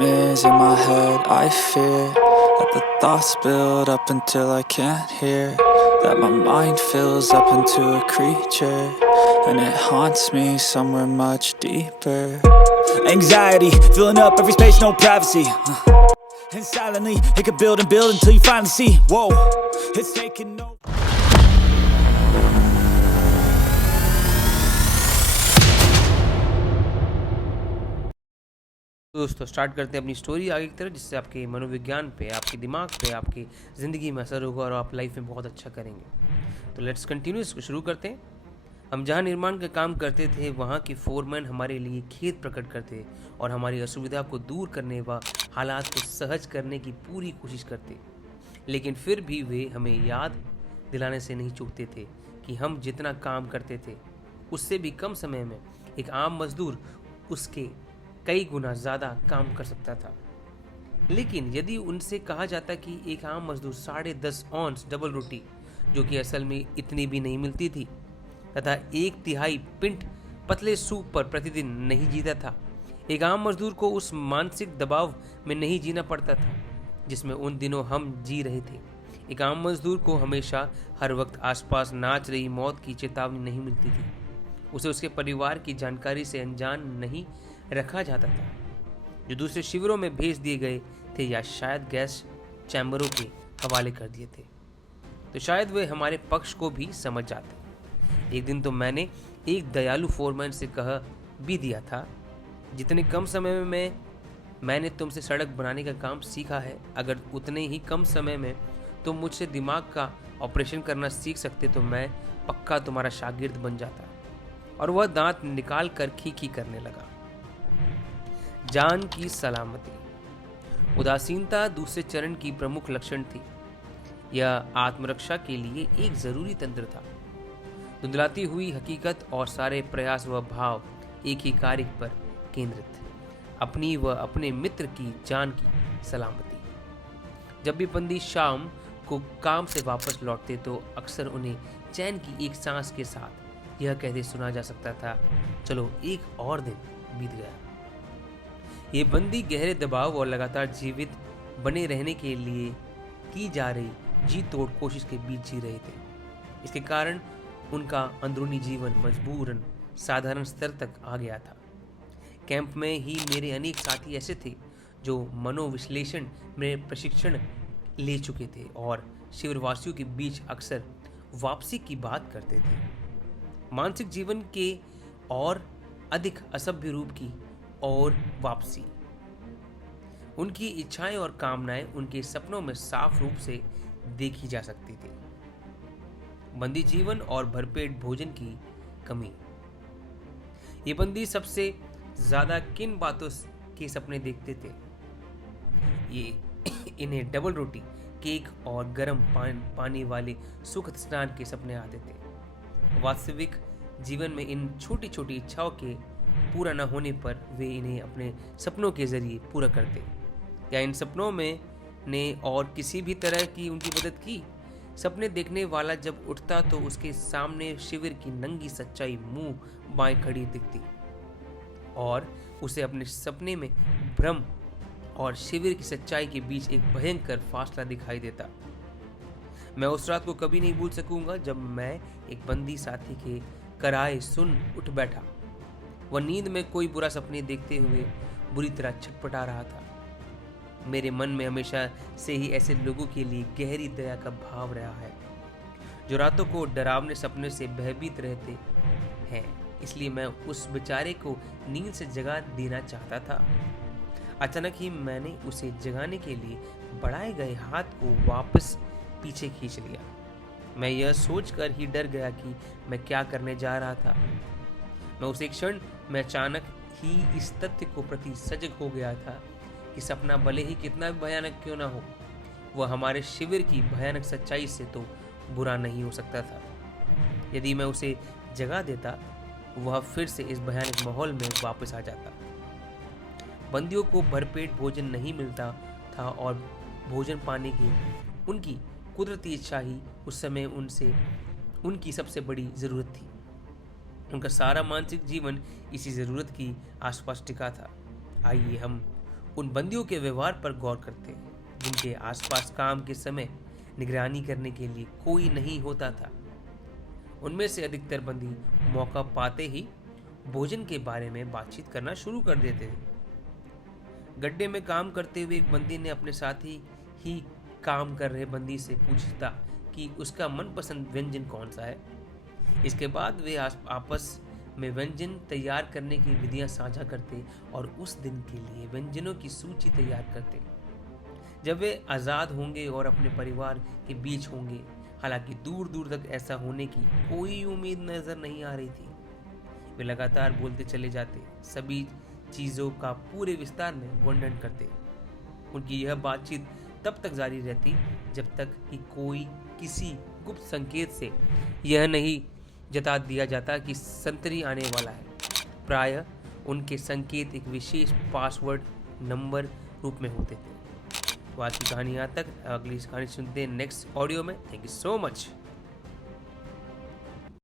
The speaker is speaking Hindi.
nightmares in my head, I fear that the thoughts build up until I can't hear, that my mind fills up into a creature, and it haunts me somewhere much deeper. Anxiety, filling up every space, no privacy, and silently, it could build and build until you finally see, whoa, it's taking no. दोस्तों स्टार्ट करते हैं अपनी स्टोरी आगे की तरफ, जिससे आपके मनोविज्ञान पे, आपके दिमाग पे, आपकी ज़िंदगी में असर होगा और आप लाइफ में बहुत अच्छा करेंगे। तो लेट्स कंटिन्यू, इसको शुरू करते हैं। हम जहाँ निर्माण का काम करते थे, वहाँ के फोरमैन हमारे लिए खेद प्रकट करते और हमारी असुविधा को दूर करने व हालात को सहज करने की पूरी कोशिश करते, लेकिन फिर भी वे हमें याद दिलाने से नहीं चूकते थे कि हम जितना काम करते थे उससे भी कम समय में एक आम मजदूर उसके कई गुना ज़्यादा काम कर सकता था। लेकिन यदि उनसे कहा जाता कि एक आम मजदूर 10.5 ऑन्स डबल रोटी, जो कि असल में इतनी भी नहीं मिलती थी, तथा 1/3 पिंट पतले सूप पर प्रतिदिन नहीं जीता था, एक आम मजदूर को उस मानसिक दबाव में नहीं जीना पड़ता था जिसमें उन दिनों हम जी रहे थे। एक आम मजदूर को हमेशा हर वक्त आसपास नाच रही मौत की चेतावनी नहीं मिलती थी। उसे उसके परिवार की जानकारी से अनजान नहीं रखा जाता था, जो दूसरे शिविरों में भेज दिए गए थे या शायद गैस चैम्बरों के हवाले कर दिए थे, तो शायद वे हमारे पक्ष को भी समझ जाते। एक दिन तो मैंने एक दयालु फोरमैन से कह भी दिया था, जितने कम समय में मैंने तुमसे सड़क बनाने का काम सीखा है, अगर उतने ही कम समय में तुम मुझसे दिमाग का ऑपरेशन करना सीख सकते तो मैं पक्का तुम्हारा शागिर्द बन जाता। और वह दांत निकाल कर खी करने लगा। जान की सलामती। उदासीनता दूसरे चरण की प्रमुख लक्षण थी। यह आत्मरक्षा के लिए एक जरूरी तंत्र था। धुंधलाती हुई हकीकत और सारे प्रयास व भाव एक ही कार्य पर केंद्रित, अपनी व अपने मित्र की जान की सलामती। जब भी बंदी शाम को काम से वापस लौटते तो अक्सर उन्हें चैन की एक सांस के साथ यह कहते सुना जा सकता था, चलो एक और दिन बीत गया। ये बंदी गहरे दबाव और लगातार जीवित बने रहने के लिए की जा रही जी तोड़ कोशिश के बीच जी रहे थे। इसके कारण उनका अंदरूनी जीवन मजबूरन साधारण स्तर तक आ गया था। कैंप में ही मेरे अनेक साथी ऐसे थे जो मनोविश्लेषण में प्रशिक्षण ले चुके थे और शिविरवासियों के बीच अक्सर वापसी की बात करते थे, मानसिक जीवन के और अधिक असभ्य रूप की और वापसी। उनकी इच्छाएं और कामनाएं उनके सपनों में साफ रूप से देखी जा सकती थी। बंदी जीवन और भरपेट भोजन की कमी। ये बंदी सबसे ज्यादा किन बातों के सपने देखते थे? ये इन्हें डबल रोटी, केक और गर्म पानी वाले सुखद स्नान के सपने आते थे। वास्तविक जीवन में इन छोटी छोटी इच्छाओं के पूरा न होने पर वे इन्हें अपने सपनों के जरिए पूरा करते, या इन सपनों में ने और किसी भी तरह की उनकी मदद की। सपने देखने वाला जब उठता तो उसके सामने शिविर की नंगी सच्चाई मुंह बाएं खड़ी दिखती और उसे अपने सपने में भ्रम और शिविर की सच्चाई के बीच एक भयंकर फासला दिखाई देता। मैं उस रात को कभी नहीं भूल सकूंगा जब मैं एक बंदी साथी के कराए सुन उठ बैठा। वह नींद में कोई बुरा सपने देखते हुए बुरी तरह छटपटा रहा था। मेरे मन में हमेशा से ही ऐसे लोगों के लिए गहरी दया का भाव रहा है, जो रातों को डरावने सपने से भयभीत रहते हैं। इसलिए मैं उस बेचारे को नींद से जगा देना चाहता था। अचानक ही मैंने उसे जगाने के लिए बढ़ाए गए हाथ को वापस पीछे खींच लिया। मैं यह सोचकर ही डर गया कि मैं क्या करने जा रहा था। मैं उस एक क्षण में अचानक ही इस तथ्य को प्रति सजग हो गया था कि सपना भले ही कितना भी भयानक क्यों ना हो, वह हमारे शिविर की भयानक सच्चाई से तो बुरा नहीं हो सकता था। यदि मैं उसे जगा देता, वह फिर से इस भयानक माहौल में वापस आ जाता। बंदियों को भरपेट भोजन नहीं मिलता था और भोजन पाने की उनकी कुदरती इच्छा ही उस समय उनकी सबसे बड़ी ज़रूरत थी। उनका सारा मानसिक जीवन इसी ज़रूरत की आसपास टिका था। आइए हम उन बंदियों के व्यवहार पर गौर करते जिनके आसपास काम के समय निगरानी करने के लिए कोई नहीं होता था। उनमें से अधिकतर बंदी मौका पाते ही भोजन के बारे में बातचीत करना शुरू कर देते थे। गड्ढे में काम करते हुए एक बंदी ने अपने साथी ही काम कर रहे बंदी से पूछता कि उसका मनपसंद व्यंजन कौन सा है। इसके बाद वे आपस में व्यंजन तैयार करने की विधियां साझा करते और उस दिन के लिए व्यंजनों की सूची तैयार करते। जब वे आज़ाद होंगे और अपने परिवार के बीच होंगे, हालांकि दूर दूर तक ऐसा होने की कोई उम्मीद नजर नहीं आ रही थी। वे लगातार बोलते चले जाते, सभी चीज़ों का पूरे विस्तार में वर्णन करते। उनकी यह बातचीत तब तक जारी रहती जब तक कि कोई किसी गुप्त संकेत से यह नहीं जता दिया जाता कि संतरी आने वाला है। प्रायः उनके संकेत एक विशेष पासवर्ड नंबर रूप में होते थे। तो आज की कहानी यहाँ तक। अगली कहानी सुनते हैं नेक्स्ट ऑडियो में। Thank you so much.